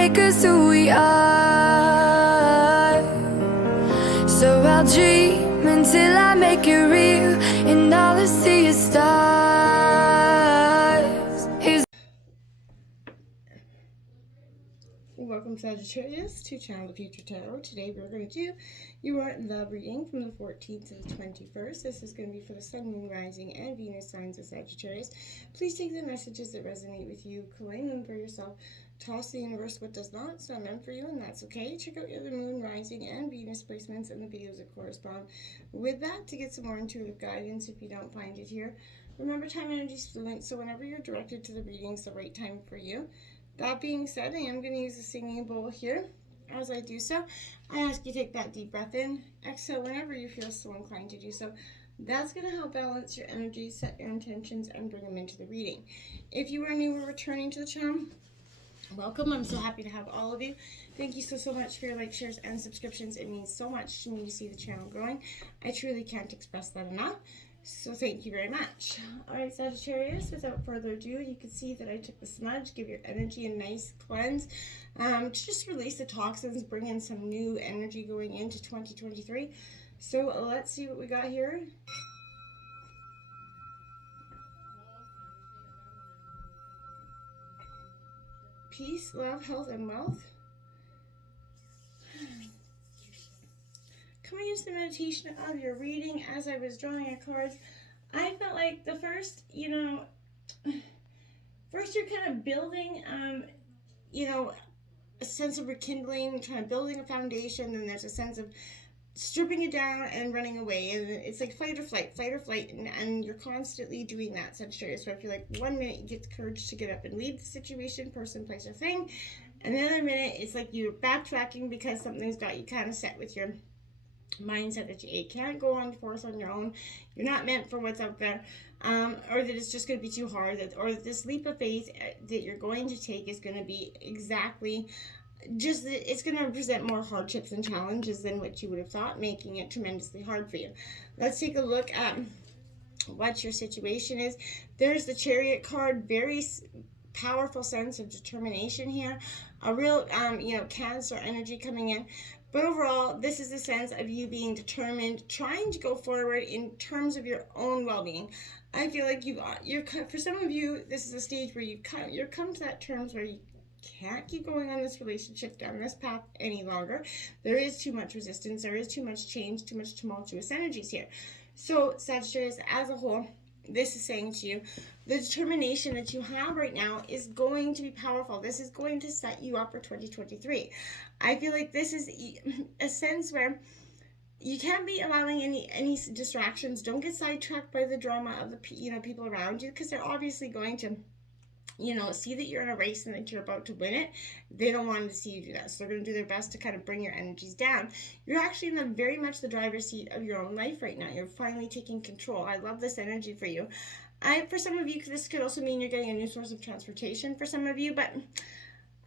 make us who we are. So I'll dream until I make it real, and all I see is stars. Welcome, Sagittarius, to Channel the Future Tarot. Today we're going to do your love reading from the 14th to the 21st. This is going to be for the Sun, Moon, Rising, and Venus signs of Sagittarius. Please take the messages that resonate with you, claim them for yourself, toss the universe what does not. It's not meant for you, and that's okay. Check out your other Moon, Rising, and Venus placements and the videos that correspond with that to get some more intuitive guidance if you don't find it here. Remember, time energy is fluent, so whenever you're directed to the reading, it's the right time for you. That being said, I am going to use a singing bowl here. As I do so, I ask you to take that deep breath in, exhale whenever you feel so inclined to do so. That's going to help balance your energy, set your intentions, and bring them into the reading. If you are new or returning to the channel, welcome. I'm so happy to have all of you. Thank you so much for your likes, shares, and subscriptions. It means so much to me to see the channel growing. I truly can't express that enough. So thank you very much. Alright, Sagittarius, without further ado, you can see that I took the smudge, give your energy a nice cleanse, to just release the toxins, bring in some new energy going into 2023. So let's see what we got here. Peace, love, health, and wealth. Coming into the meditation of your reading, as I was drawing your cards, I felt like the first, first you're kind of building, a sense of rekindling, building a foundation, and there's a sense of stripping it down and running away, and it's like fight or flight, and you're constantly doing that, Sagittarius. So I feel like 1 minute you get the courage to get up and leave the situation, person, place, or thing, and the other minute it's like you're backtracking because something's got you kind of set with your mindset that you can't go on forth on your own, you're not meant for what's out there, or that it's just going to be too hard, or that this leap of faith that you're going to take is going to be exactly just that it's going to present more hardships and challenges than what you would have thought, making it tremendously hard for you. Let's take a look at what your situation is. There's the Chariot card, very powerful sense of determination here, a real Cancer energy coming in. But overall, this is a sense of you being determined, trying to go forward in terms of your own well-being. I feel like you're for some of you, this is a stage where you're come to that terms where you can't keep going on this relationship, down this path any longer. There is too much resistance. There is too much change, too much tumultuous energies here. So Sagittarius, as a whole, this is saying to you, the determination that you have right now is going to be powerful. This is going to set you up for 2023. I feel like this is a sense where you can't be allowing any distractions. Don't get sidetracked by the drama of the people around you, because they're obviously going to see that you're in a race and that you're about to win it. They don't want to see you do that, so they're going to do their best to kind of bring your energies down. You're actually in very much the driver's seat of your own life right now. You're finally taking control. I love this energy for you. For some of you, this could also mean you're getting a new source of transportation for some of you, but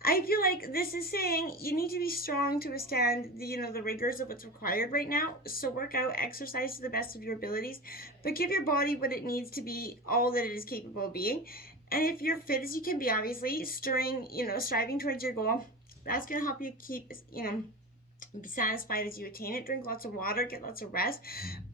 I feel like this is saying you need to be strong to withstand the rigors of what's required right now. So work out, exercise to the best of your abilities, but give your body what it needs to be, all that it is capable of being. And if you're fit as you can be, obviously, striving towards your goal, that's going to help you keep, be satisfied as you attain it. Drink lots of water, get lots of rest.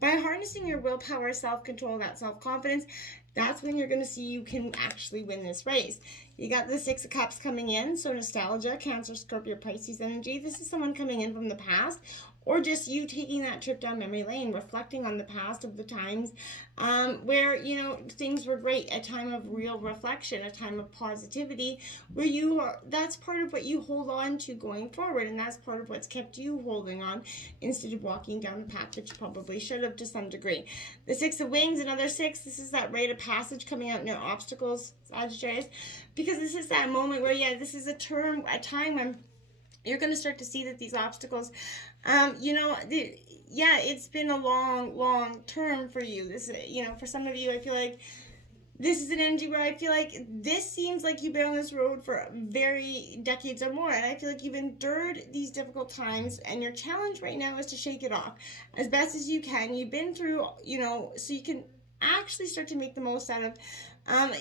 By harnessing your willpower, self-control, that self-confidence, that's when you're going to see you can actually win this race. You got the Six of Cups coming in, so nostalgia, Cancer, Scorpio, Pisces energy. This is someone coming in from the past, or just you taking that trip down memory lane, reflecting on the past of the times where, things were great, a time of real reflection, a time of positivity, where that's part of what you hold on to going forward, and that's part of what's kept you holding on instead of walking down the path that you probably should have to some degree. The Six of Wings, another six, this is that rite of passage coming out, no obstacles, Sagittarius, because this is that moment where, this is a time when you're going to start to see that these obstacles, it's been a long term for you. This, for some of you, I feel like this is an energy where I feel like this seems like you've been on this road for very decades or more, and I feel like you've endured these difficult times, and your challenge right now is to shake it off as best as you can. You've been through, so you can actually start to make the most out of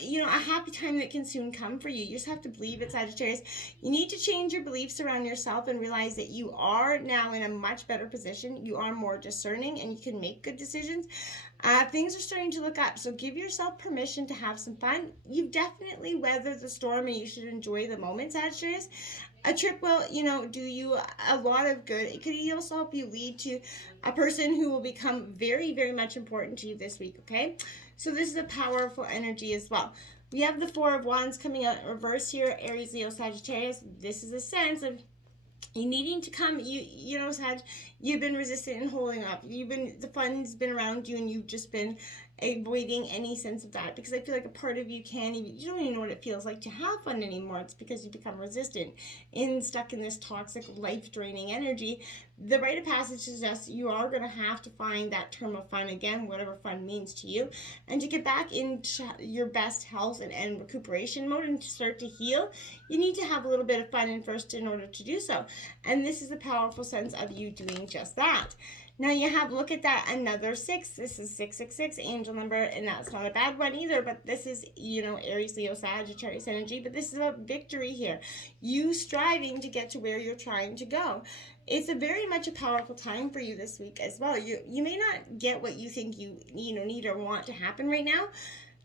You know, a happy time that can soon come for you. You just have to believe it, Sagittarius. You need to change your beliefs around yourself and realize that you are now in a much better position. You are more discerning and you can make good decisions. Things are starting to look up, so give yourself permission to have some fun. You've definitely weathered the storm and you should enjoy the moment, Sagittarius. A trip will, you know, do you a lot of good. It could also help you lead to a person who will become very, very much important to you this week, okay? So this is a powerful energy as well. We have the Four of Wands coming out in reverse here, Aries, Leo, Sagittarius. This is a sense of you needing to come, you know, Sag, you've been resistant and holding up. The fun's been around you and you've just been avoiding any sense of that, because I feel like a part of you you don't even know what it feels like to have fun anymore. It's because you become resistant and stuck in this toxic, life-draining energy. The rite of passage suggests you are going to have to find that term of fun again, whatever fun means to you, and to get back into your best health and recuperation mode and to start to heal, you need to have a little bit of fun in order to do so. And this is a powerful sense of you doing just that. Now you have, look at that, another 6. This is 666, angel number, and that's not a bad one either, but this is, you know, Aries, Leo, Sagittarius energy, but this is a victory here. You striving to get to where you're trying to go. It's a very much a powerful time for you this week as well. You may not get what you think you need or want to happen right now,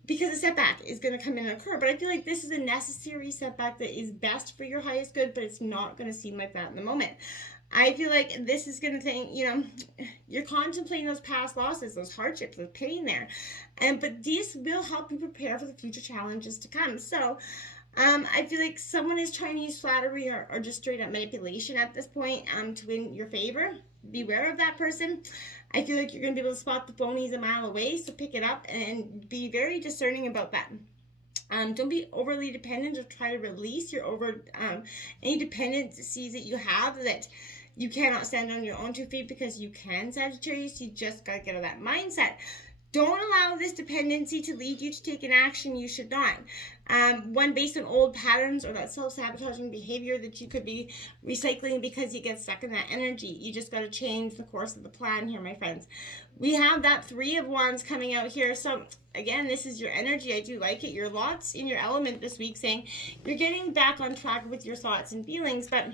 because a setback is going to come in and occur. But I feel like this is a necessary setback that is best for your highest good, but it's not going to seem like that in the moment. I feel like this is going to think, you know, you're contemplating those past losses, those hardships, the pain there. But this will help you prepare for the future challenges to come. So I feel like someone is trying to use flattery or just straight up manipulation at this point to win your favor. Beware of that person. I feel like you're going to be able to spot the phonies a mile away, so pick it up and be very discerning about that. Don't be overly dependent or try to release your any dependencies that you have that you cannot stand on your own 2 feet, because you can, Sagittarius. You just got to get out of that mindset. Don't allow this dependency to lead you to take an action you should not. One based on old patterns or that self-sabotaging behavior that you could be recycling because you get stuck in that energy. You just got to change the course of the plan here, my friends. We have that 3 of Wands coming out here. So again, this is your energy. I do like it. You're lots in your element this week, saying you're getting back on track with your thoughts and feelings, but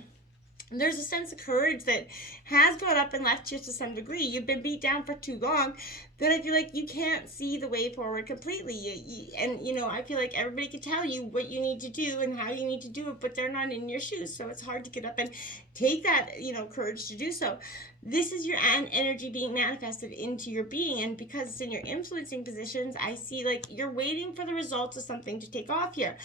there's a sense of courage that has gone up and left you to some degree. You've been beat down for too long that I feel like you can't see the way forward completely. And, you know, I feel like everybody can tell you what you need to do and how you need to do it, but they're not in your shoes. So it's hard to get up and take that, you know, courage to do so. This is your energy being manifested into your being. And because it's in your influencing positions, I see like you're waiting for the results of something to take off here.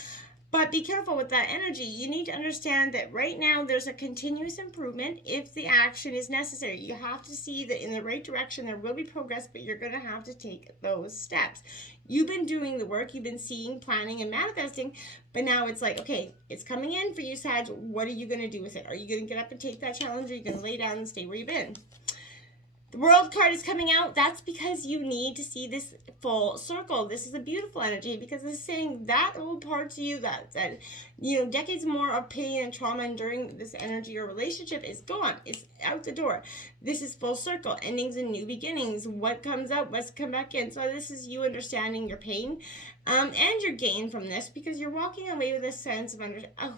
But be careful with that energy. You need to understand that right now there's a continuous improvement if the action is necessary. You have to see that in the right direction there will be progress, but you're going to have to take those steps. You've been doing the work. You've been seeing, planning, and manifesting. But now it's like, okay, it's coming in for you, Sag. What are you going to do with it? Are you going to get up and take that challenge? Or are you going to lay down and stay where you've been? The World card is coming out. That's because you need to see this full circle. This is a beautiful energy because it's saying that old parts of you that you know, decades more of pain and trauma enduring this energy or relationship is gone. It's out the door. This is full circle. Endings and new beginnings. What comes out must come back in. So this is you understanding your pain and your gain from this, because you're walking away with a sense of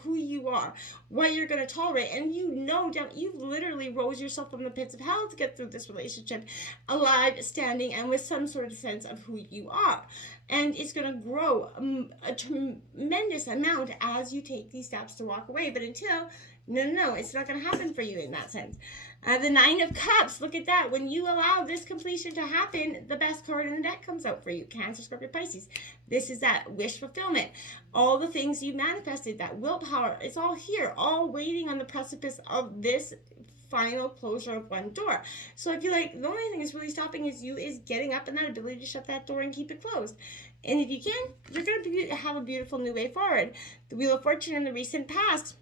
who you are, what you're going to tolerate, and you've literally rose yourself from the pits of hell to get through this relationship alive, standing, and with some sort of sense of who you are. And it's going to grow a tremendous amount as you take these steps to walk away. But until, no, it's not going to happen for you in that sense. The 9 of Cups, look at that. When you allow this completion to happen, the best card in the deck comes out for you. Cancer, Scorpio, Pisces. This is that wish fulfillment. All the things you manifested, that willpower, it's all here, all waiting on the precipice of this final closure of one door. So I feel like the only thing that's really stopping is getting up and that ability to shut that door and keep it closed. And if you can, you're going to have a beautiful new way forward. The Wheel of Fortune in the recent past,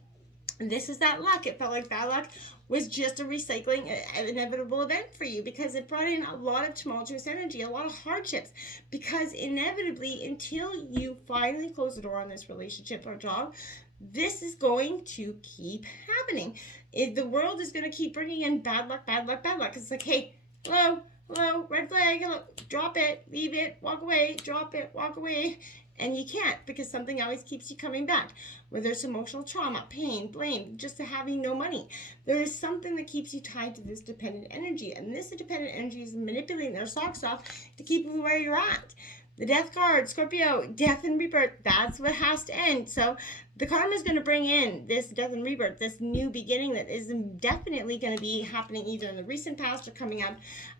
this is that luck. It felt like that luck was just a recycling, an inevitable event for you, because it brought in a lot of tumultuous energy, a lot of hardships, because inevitably, until you finally close the door on this relationship or job, this is going to keep happening. The world is going to keep bringing in bad luck, bad luck, bad luck. It's like, hey, hello, red flag, hello, drop it, leave it, walk away, drop it, walk away. And you can't, because something always keeps you coming back, whether it's emotional trauma, pain, blame, just having no money. There is something that keeps you tied to this dependent energy, and this dependent energy is manipulating their socks off to keep you where you're at. The death card, Scorpio, death and rebirth, that's what has to end. So the karma is going to bring in this death and rebirth, this new beginning that is definitely going to be happening either in the recent past or coming up.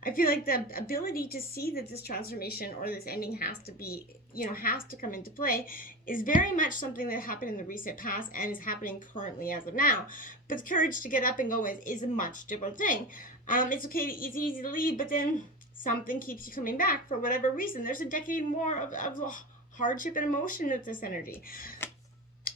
I feel like the ability to see that this transformation or this ending has to be, has to come into play is very much something that happened in the recent past and is happening currently as of now. But the courage to get up and go is a much different thing. It's okay, it's easy to leave, but then something keeps you coming back for whatever reason. There's a decade more of hardship and emotion with this energy.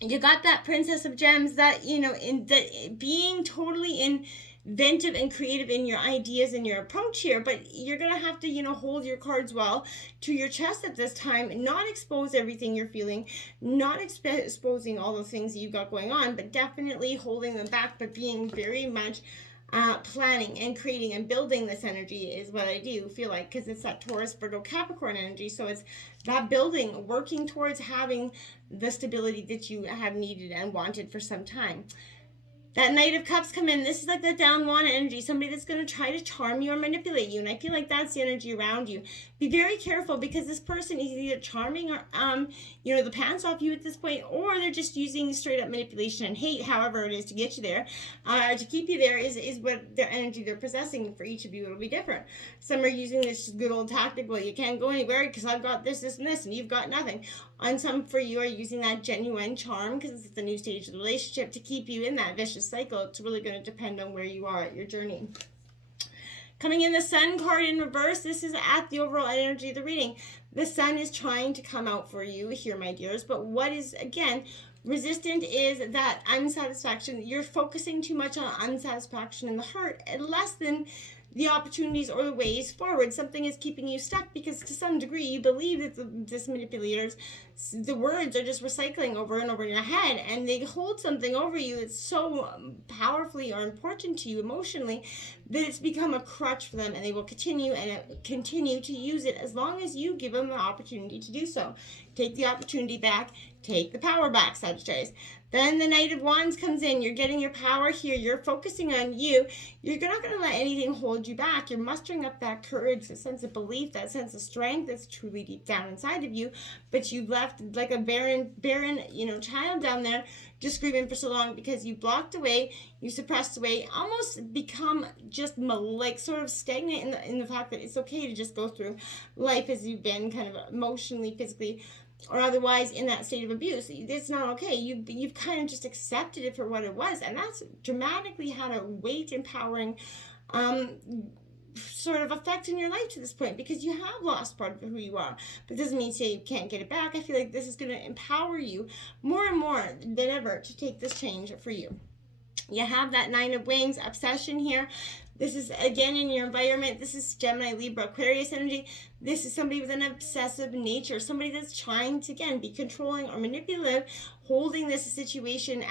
You got that Princess of Gems, that, in the being totally inventive and creative in your ideas and your approach here, but you're going to have to, hold your cards well to your chest at this time, not expose everything you're feeling, not exposing all the things that you've got going on, but definitely holding them back, but being very much planning and creating and building this energy is what I do feel like, because it's that Taurus, Virgo, Capricorn energy. So it's that building, working towards having the stability that you have needed and wanted for some time. That Knight of Cups come in. This is like the downwanted energy, somebody that's going to try to charm you or manipulate you. And I feel like that's the energy around you. Be very careful, because this person is either charming or, the pants off you at this point, or they're just using straight up manipulation and hate, however it is to get you there, to keep you there is what their energy they're possessing. For each of you, it'll be different. Some are using this good old tactic, well, you can't go anywhere because I've got this, and this, and you've got nothing. And some for you are using that genuine charm, because it's the new stage of the relationship, to keep you in that vicious cycle. It's really going to depend on where you are at your journey. Coming in, the Sun card in reverse. This is at the overall energy of the reading. The Sun is trying to come out for you here, my dears. But what is, again, resistant is that unsatisfaction. You're focusing too much on unsatisfaction in the heart and less than the opportunities or the ways forward. Something is keeping you stuck, because to some degree you believe that this manipulators, the words are just recycling over and over in your head, and they hold something over you that's so powerfully or important to you emotionally that it's become a crutch for them, and they will continue to use it as long as you give them the opportunity to do so. Take the opportunity back. Take the power back, Sagittarius. Then the Knight of Wands comes in. You're getting your power here. You're focusing on you. You're not going to let anything hold you back. You're mustering up that courage, that sense of belief, that sense of strength that's truly deep down inside of you. But you've left like a barren, child down there, just screaming for so long because you blocked away, you suppressed away, almost become just like sort of stagnant in the fact that it's okay to just go through life as you've been, kind of emotionally, physically, or otherwise in that state of abuse. It's not okay. You've kind of just accepted it for what it was, and that's dramatically had a weight empowering sort of effect in your life to this point, because you have lost part of who you are. But it doesn't mean to say you can't get it back. I feel like this is going to empower you more and more than ever to take this change for you. You have that Nine of Wings obsession here. This is, again, in your environment. This is Gemini, Libra, Aquarius energy. This is somebody with an obsessive nature, somebody that's trying to, again, be controlling or manipulative, holding this situation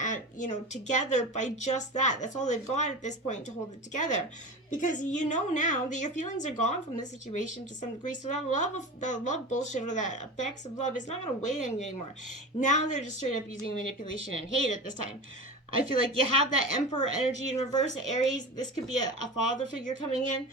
together by just that. That's all they've got at this point, to hold it together. Because you know now that your feelings are gone from the situation to some degree. So that love bullshit, or that effects of love, is not going to weigh on you anymore. Now they're just straight up using manipulation and hate at this time. I feel like you have that Emperor energy in reverse, Aries. This could be a father figure coming in.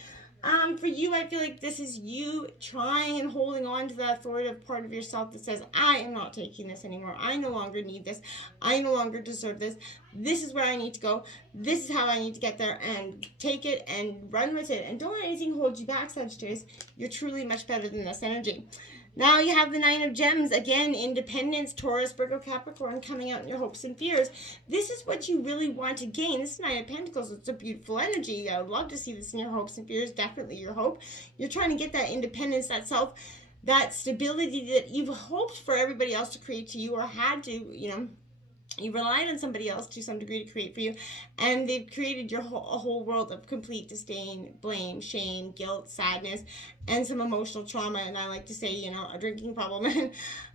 For you, I feel like this is you trying and holding on to the authoritative part of yourself that says, I am not taking this anymore. I no longer need this. I no longer deserve this. This is where I need to go. This is how I need to get there, and take it and run with it. And don't let anything hold you back, Sagittarius. You're truly much better than this energy. Now you have the Nine of Gems. Again, independence, Taurus, Virgo, Capricorn, coming out in your hopes and fears. This is what you really want to gain. This is Nine of Pentacles. It's a beautiful energy. I would love to see this in your hopes and fears. Definitely your hope. You're trying to get that independence, that stability that you've hoped for everybody else to create to you, or had to, you relied on somebody else to some degree to create for you, and they've created a whole world of complete disdain, blame, shame, guilt, sadness, and some emotional trauma, and I like to say, a drinking problem, and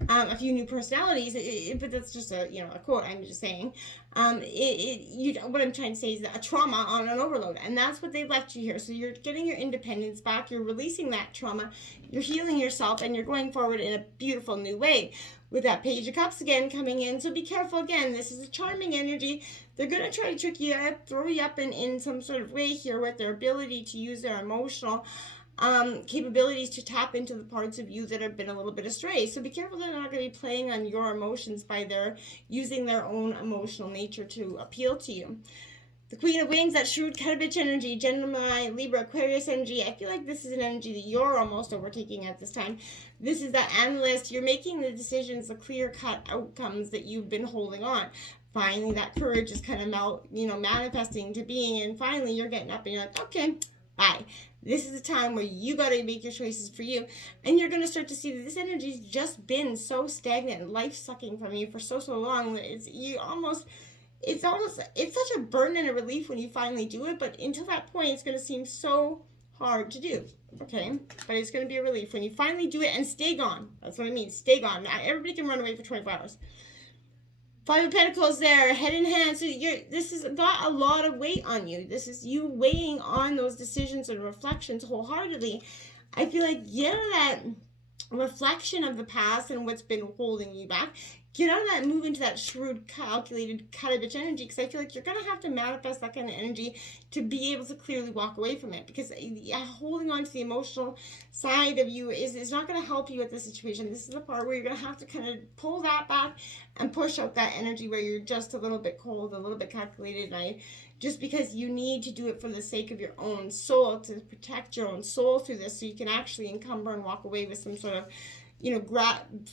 a few new personalities, but that's just a quote I'm just saying. What I'm trying to say is that a trauma on an overload, and that's what they left you here. So you're getting your independence back, you're releasing that trauma, you're healing yourself, and you're going forward in a beautiful new way with that Page of Cups again coming in. So be careful again. This is a charming energy. They're going to try to trick you up, throw you up in some sort of way here with their ability to use their emotional capabilities to tap into the parts of you that have been a little bit astray. So be careful they're not going to be playing on your emotions by their using their own emotional nature to appeal to you. The Queen of Wings, that shrewd bitch energy, Gemini, Libra, Aquarius energy. I feel like this is an energy that you're almost overtaking at this time. This is that analyst. You're making the decisions, the clear-cut outcomes that you've been holding on. Finally, that courage is kind of manifesting to being, and finally you're getting up and you're like, okay, bye. This is a time where you got to make your choices for you, and you're going to start to see that this energy's just been so stagnant and life-sucking from you for so long that it's such a burden and a relief when you finally do it, but until that point, it's going to seem so hard to do, okay? But it's going to be a relief when you finally do it and stay gone. That's what I mean, stay gone. Not everybody can run away for 24 hours. Five of Pentacles there, head in hand. So this has got a lot of weight on you. This is you weighing on those decisions and reflections wholeheartedly. I feel like get out of that reflection of the past and what's been holding you back. Get out of that, move into that shrewd, calculated, bitch energy, because I feel like you're going to have to manifest that kind of energy to be able to clearly walk away from it, because holding on to the emotional side of you is not going to help you with the situation. This is the part where you're going to have to kind of pull that back and push out that energy where you're just a little bit cold, a little bit calculated, just because you need to do it for the sake of your own soul, to protect your own soul through this, so you can actually encumber and walk away with some sort of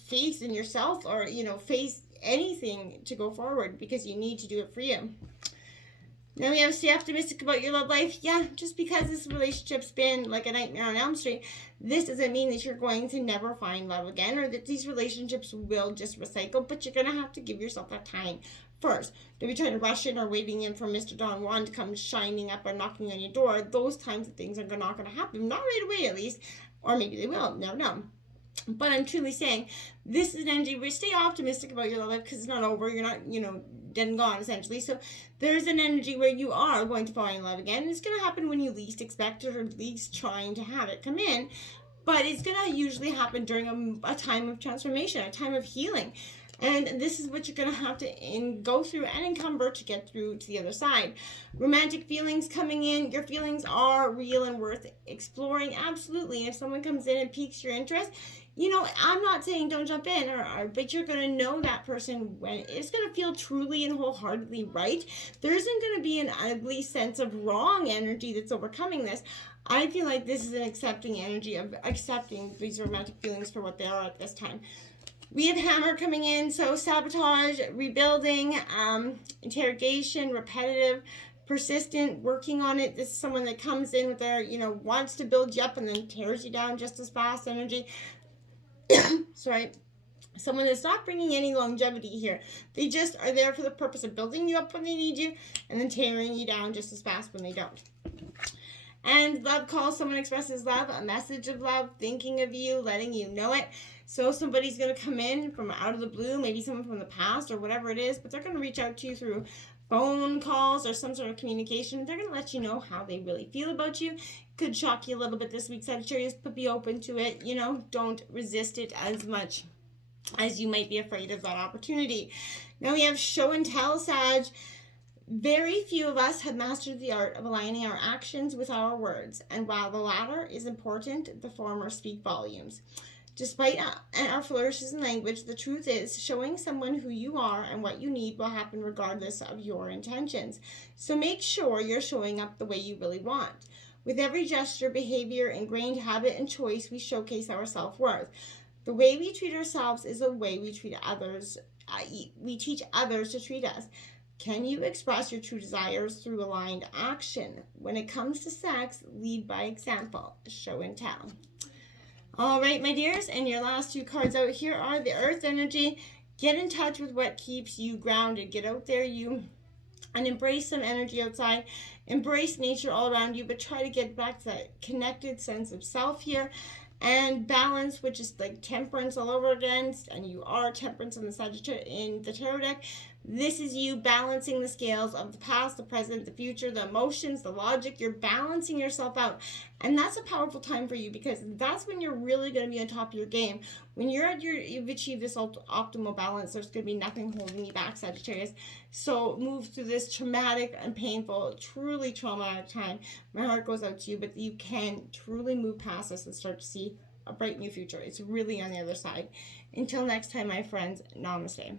faith in yourself, or face anything to go forward, because you need to do it for you. Now we have stay optimistic about your love life. Yeah, just because this relationship's been like a nightmare on Elm Street, this doesn't mean that you're going to never find love again, or that these relationships will just recycle, but you're going to have to give yourself that time first. Don't be trying to rush in or waiting in for Mr. Don Juan to come shining up or knocking on your door. Those kinds of things are not going to happen. Not right away, at least. Or maybe they will. Never know. But I'm truly saying, this is an energy where stay optimistic about your love life, because it's not over. You're not, dead and gone, essentially. So there's an energy where you are going to fall in love again. And it's going to happen when you least expect it, or least trying to have it come in. But it's going to usually happen during a time of transformation, a time of healing. And this is what you're going to have to go through and encumber to get through to the other side. Romantic feelings coming in. Your feelings are real and worth exploring. Absolutely. If someone comes in and piques your interest, I'm not saying don't jump in, but you're going to know that person when it's going to feel truly and wholeheartedly right. There isn't going to be an ugly sense of wrong energy that's overcoming this. I feel like this is an accepting energy of accepting these romantic feelings for what they are at this time. We have Hammer coming in, so sabotage, rebuilding, interrogation, repetitive, persistent, working on it. This is someone that comes in with their, wants to build you up and then tears you down just as fast energy. Sorry. Someone that's not bringing any longevity here. They just are there for the purpose of building you up when they need you and then tearing you down just as fast when they don't. And love call, someone expresses love, a message of love, thinking of you, letting you know it. So somebody's going to come in from out of the blue, maybe someone from the past or whatever it is, but they're going to reach out to you through phone calls or some sort of communication. They're going to let you know how they really feel about you. Could shock you a little bit this week, Sagittarius, but be open to it. Don't resist it as much as you might be afraid of that opportunity. Now we have show and tell, Sag. Very few of us have mastered the art of aligning our actions with our words, and while the latter is important, the former speak volumes. Despite our flourishes in language, the truth is showing someone who you are and what you need will happen regardless of your intentions. So make sure you're showing up the way you really want. With every gesture, behavior, ingrained habit, and choice, we showcase our self-worth. The way we treat ourselves is the way we treat others. We teach others to treat us. Can you express your true desires through aligned action? When it comes to sex, lead by example. Show and tell. All right, my dears, and your last two cards out here are the Earth energy. Get in touch with what keeps you grounded. Get out there, and embrace some energy outside. Embrace nature all around you, but try to get back to that connected sense of self here. And balance, which is like temperance all over again, and you are temperance in the Sagittarius in the tarot deck. This is you balancing the scales of the past, the present, the future, the emotions, the logic. You're balancing yourself out. And that's a powerful time for you, because that's when you're really going to be on top of your game. When you've achieved this optimal balance, there's going to be nothing holding you back, Sagittarius. So move through this traumatic and painful, truly traumatic time. My heart goes out to you, but you can truly move past this and start to see a bright new future. It's really on the other side. Until next time, my friends, namaste.